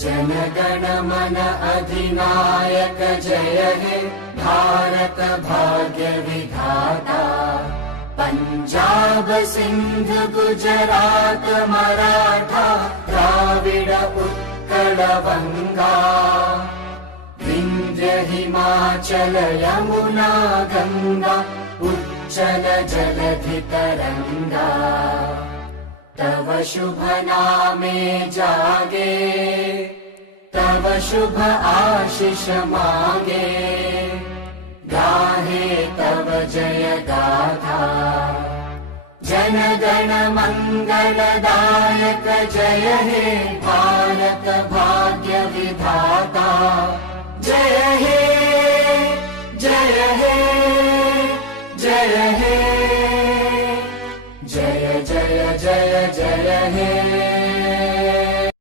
जनगण मन अधिनायक जय हे भारत भाग्य विधाता। पंजाब सिंध गुजरात मराठा द्राविड उत्कल बंगा। विंध्य हिमाचल यमुना गंगा उच्चल जलधि तरंगा। तव शुभ नामे जागे तव शुभ आशीष मागे। गाहे तव जय गाथा जनगण मंगलदायक जय हे भारत भाग्य